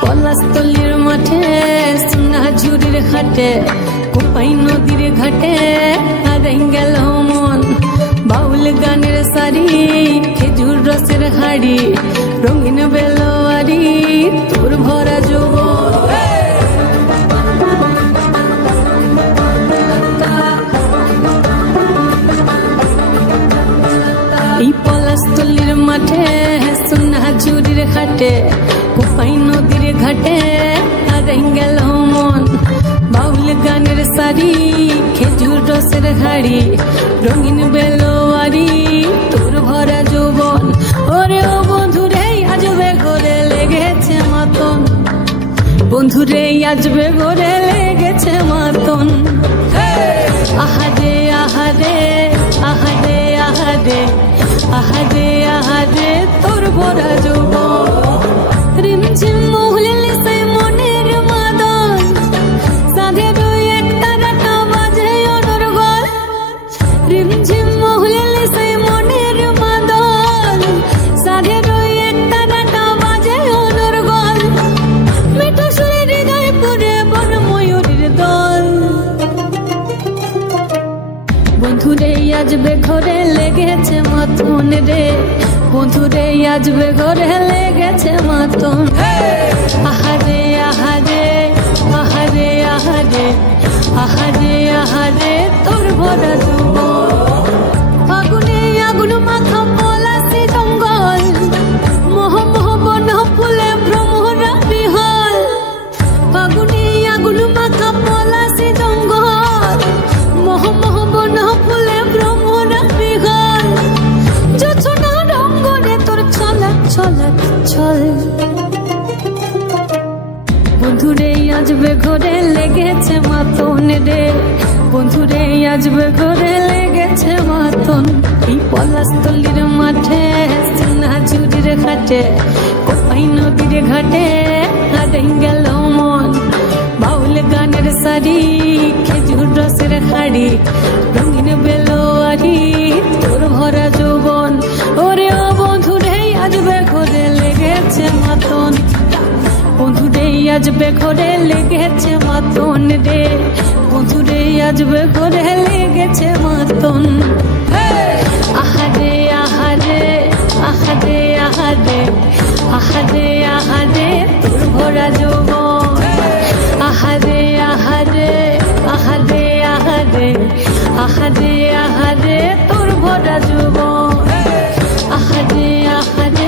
পলাশতলির মাঠে সোনাঝুরির ঘাটে কোপাই নদীর ঘাটে হারাই গেল মন বাউল গানের সারি খেজুর রসের হাড়ি রঙিন বেলোয়ারি তোর ভরা যৌবন এই পলাশতলির মাঠে সোনাঝুরির ঘাটে কোপাই নদীর ঘাটে হারাই গেল মন বাউল গানের সারি খেজুর রসের হাড়ি রঙিন বেলোয়ারি তোর ভরা যৌবন ওরে ও বন্ধুরে আজবে ঘরে লেগেছে মাতন বন্ধুরে আজবে ঘরে লেগেছে মাতন আহারে আহারে আহারে আহারে আহারে আহারে তোর ভরা যৌবন রিমঝিম মহুলে সে মনের মাদন সাধে দুই এক তারাটা বাজে অনর্গল রিমঝিম মহুলে সে মনের মাদন সাধে দুই এক তারাটা বাজে অনর্গল মিঠু সুরে হৃদয় পুরে বন ময়ূরের দল বন্ধুরে আজবে ঘরে লেগেছে মাতন রে বন্ধুরে আজবে ঘরে লেগেছে মাতন আহারে আহারে আহারে আহারে আহারে আহারে তোর ভরা যৌবন আগুনে আগুন মাখা পলাশি জঙ্গল মোহ মোহ বন ফুলে ভ্রমরা বিহল আগুনে আগুন মাখা পলাশি জঙ্গল মোহ মোহ বন ফুলে ভ্রমরা বিহল যোছনা রঙ্গনে তোর ছলক ছলক ছল বন্ধুরে আজবে ঘরে লেগেছে মাতন রে বন্ধুরে আজবে ঘরে লেগেছে মাতন এই পলাশতলির মাঠে সোনাঝুরির ঘাটে কোপাই নদীর ঘাটে হারাই গেল মন বাউল গানের সারি খেজুর রসের হাড়ি রঙিন বেলোয়ারি তোর ভরা যৌবন ওরে ও বন্ধুরে আজবে ঘরে লেগেছে মাতন বন্ধুরে আজবে ঘরে লেগেছে মাতন রে বন্ধুরে আজবে ঘরে লেগেছে মাতন আহারে আহারে আহারে আহারে আহারে আহারে তোর ভরা যৌবন আহারে আহারে আহারে আহারে আহারে আহারে তোর ভরা যৌবন আহারে আহারে